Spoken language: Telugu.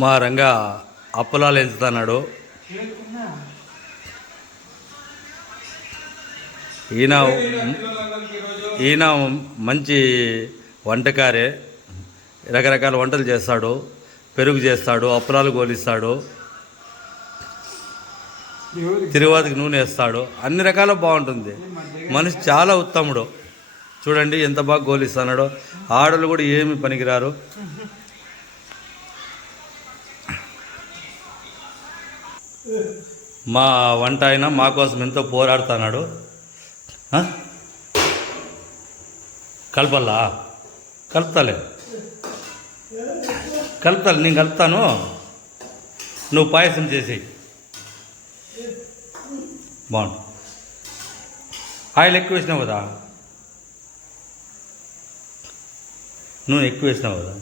మా రంగా అప్పలాలు ఎంచుతున్నాడు. ఈయన ఈయన మంచి వంటకారే, రకరకాల వంటలు చేస్తాడు, పెరుగు చేస్తాడు, అప్పలాలు గోలిస్తాడు, తిరువాతికి నూనె వేస్తాడు, అన్ని రకాల బాగుంటుంది. మనిషి చాలా ఉత్తముడు. చూడండి ఎంత బాగా గోలిస్తున్నాడో. ఆడలు కూడా ఏమి పనికిరారు. మా వంట ఆయన మా కోసం ఎంతో పోరాడుతున్నాడు. కలపల్లా? కలుపుతాలే నేను కలుపుతాను, నువ్వు పాయసం చేసి బాగుంటుంది. ఆయిల్ ఎక్కువ వేసినావు కదా, నూనె ఎక్కువ వేసినావు కదా.